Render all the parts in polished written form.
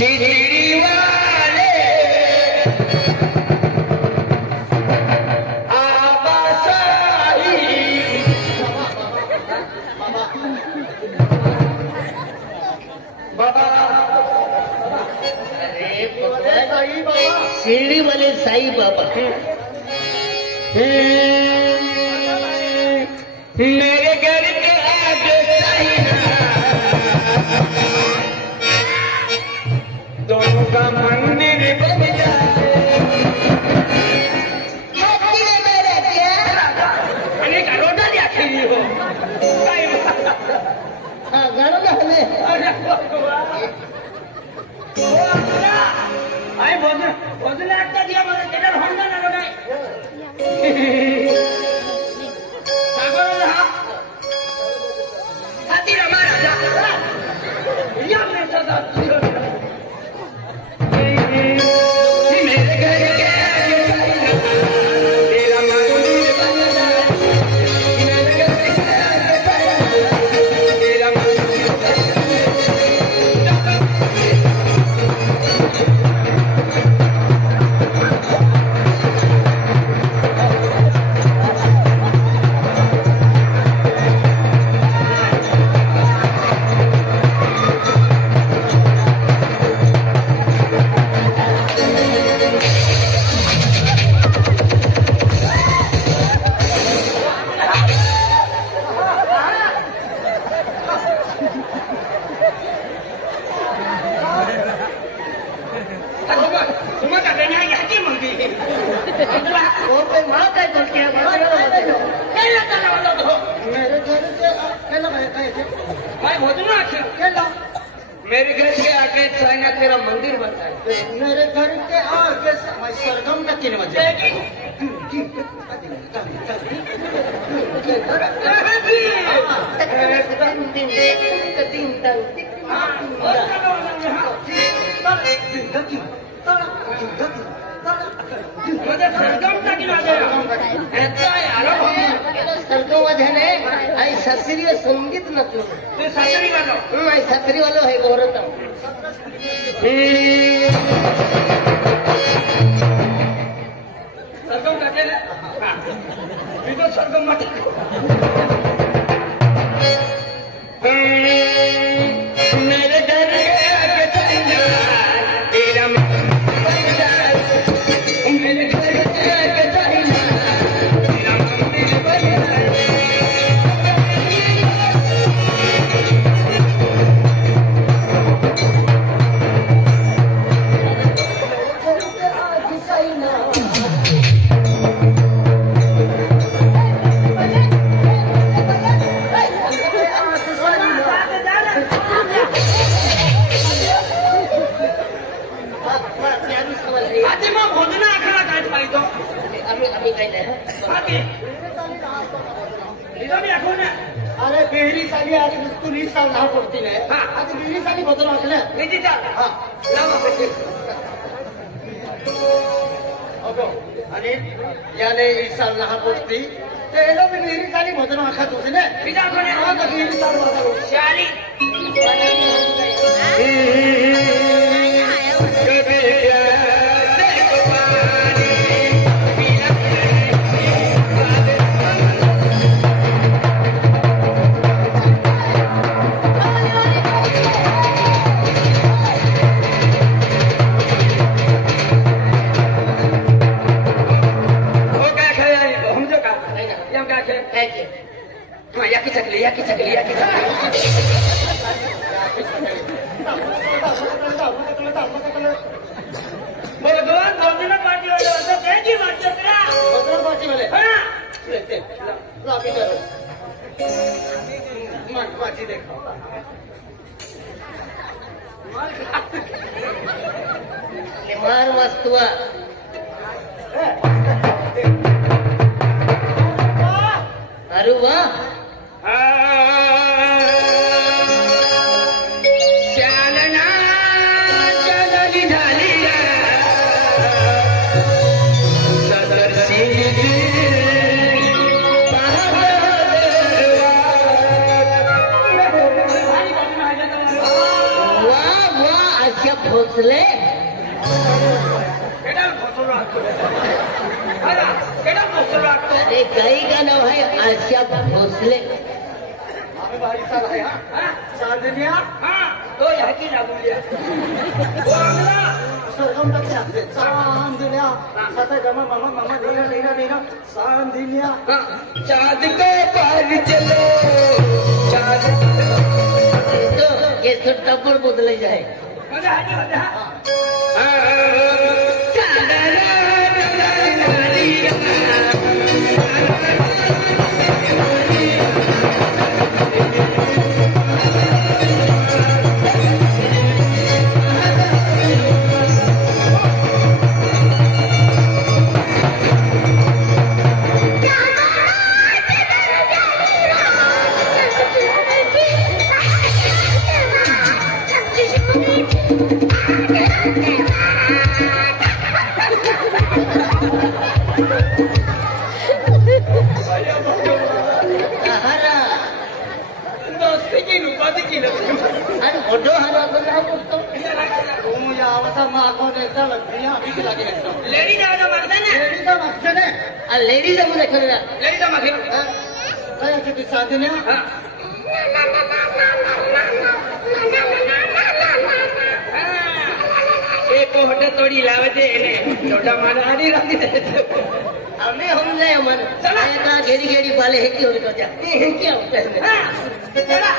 शिरडी वाले आबासाई बाबा अरे साई बाबा शिरडी वाले साई बाबा मेरे घर के आगे साई दोनों का मंदिर बन जाए आणि गारोडा द्याखी हो काय हा गारोडा हले अरे आई बोझला आता दिया मला त्याला होंडा ना नाही सागरला हा हाती रमा राजा या मैं सदा मेरे घर के आगे चाइना तेरा मंदिर बनता है मेरे घर के आगे सरगम का 3 बजे शास्त्रीय संगीत नसलो शास्त्री वाला है बोलत सरगम टाकेल मी तो सरगम मध्ये मेरे घर के आगे चाइना तेरा मेरे घर के आगे चाइना तेरा मंदिर बन जाए अरे बेहरी साली आज तू 20 साल ना पडती नाही आता बेहरी साली बदल वाटलं किती चाल हा आणि याने 20 साल ना पडती ते लो भी बेहरी साली बदल वाखत होते ना किती कोणी हा तर बेहरी साल बदल शाली याकी चकली भगवान भोजना पार्टी वाले असं त्याची वाटत भगवान पार्टी वाले माझी देखो मार वस्तू अरे वाह आशा भोसले अरे गाई का नाव है आशा भोसले आम्ही बारी चाल आहे हा चांदण्या तो ह्याची लागूया सरगम टाकते आपले चांदण्या साता गमा मामा मामा लेना लेना लेना चांदण्या चांद को पार चलो चांद तो ये सुट्टा पर बदले जाए मजा आ मोठो हरा बोलतो तुम्ही आवाजा मागून एकदा लग्न आम्ही केला गेला लेडीज आवाज मागता ना लेडीचा मागचं ने लेडीज मध्ये खरं लेडीज मागे काय असं ती चांदण्या एक होट तोडी लावते छोटा मारा आधी राहते हमें हम नहीं मन चला का घेरी घेरी वाले है कि और क्या है क्या होता है चला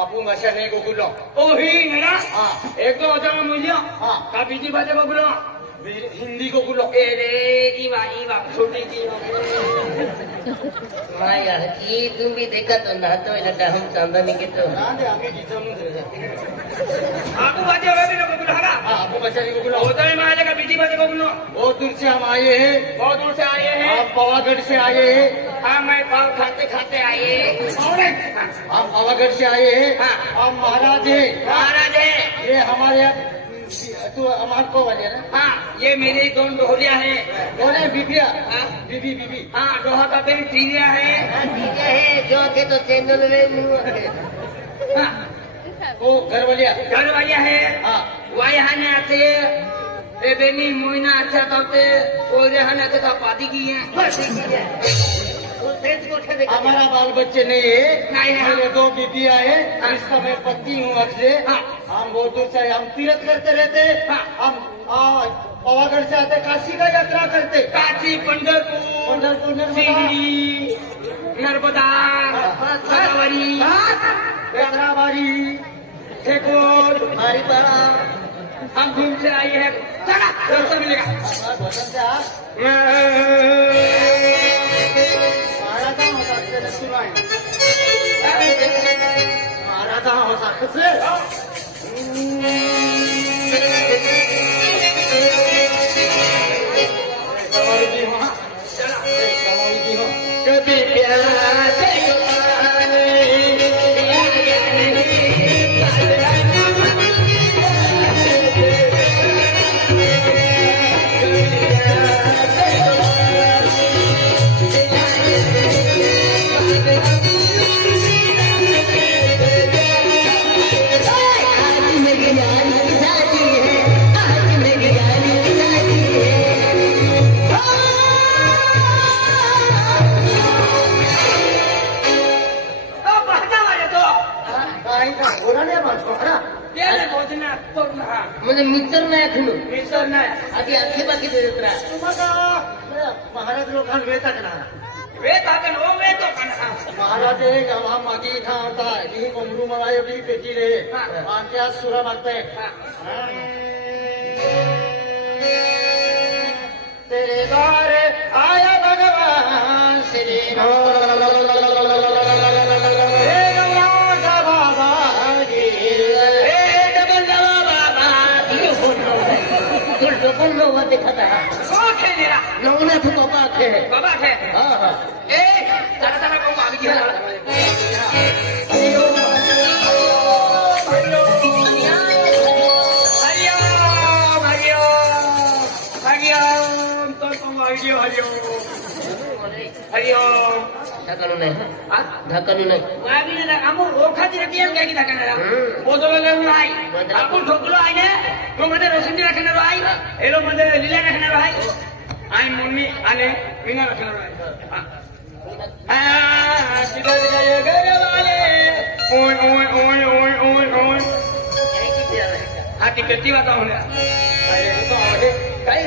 आपू भाषा नाही गोकुलो ओ ही मेरा हाँ एक तो होता है मुझे हाँ का बीजी बातें को बोलो हिंदी गोकुलो ए रे ईवा छोटी की माँ यार ये तुम भी देखा तो ना तो लगा हम चांदनी के तो ना दे आम्ही जिजामून धरले आपको बातें होगा भी लोग बोलो है हाँ आपू भाषा नहीं गोकुलो होता है मारे का बीजी बातें को बोलो बहुत दूर से हम आए हैं बहुत दूर से आए हैं आप पावागढ़ से आए हैं हाँ मैं पाव खाते खाते आए हम पावागढ़ से आए हैं हाँ। हम महाराज है महाराज है ये हमारे यहाँ तू हमारे को वाले ना हाँ ये मेरी दोनों डोहरिया है कौन है बीबिया हाँ बीबी बीबी हाँ डोहा का पेड़ तीरिया है ठीक है जो थे तो चैनल में हाँ वो घर वालिया घर वालिया है हाँ वही हाने आते ए बेनी मोइना अच्छा तबते वो रे हाने आते तो पादी की है हमारा बाल बच्चे नहीं है नहीं है। मेरे दो बीबिया है इसका मैं पति हूँ अब से हाँ। हम बहुत दूर से हम तीर्थ करते रहते हाँ। हम पावागढ़ से आते काशी का यात्रा करते काशी पंढरपुर पंढरपुर नर्मदा सिंगड़ी नर्मदा गोदावरी बेतराबारी ठेकोर हमारी बड़ा हम घूम से आए हैं चला दर्शन मिलेगा भजन से आप महाराजा होता सुनो आहे महाराजा होता कसे जी हो जी हो कभी प्यार म्हणजे मित्र नाही खुलू मिसर नाही आधी आखी बाकी देत राहा तुम्हाला महाराज लोकांना वेता का वेत हाकन ओ वेतो पण महाराज एक आम्हा मागे इथं आता ही कोंबडू मला एवढी पेटी रे त्या सुरा मागताय तेरे द्वार आया भगवान श्री राम बाबा जी बाबा थे हाँ हाँ ए तारा तारा को आ गया हरिओम ढकानु नाही हाँ ढकानु नाही वागी ना कामो ओखाची रकियन काय की ढकणार बोदवलेलं नाही आपण ठोकलो आहे ना तो मध्ये रोशनी राखणार आहे एलो मध्ये लिला राखणार आहे आणि मुन्नी आणि विना राखणार आहे हा तिकडे गरवाले ओय ओय ओय ओय ओय ओय हा ती किती वाता होण्या काही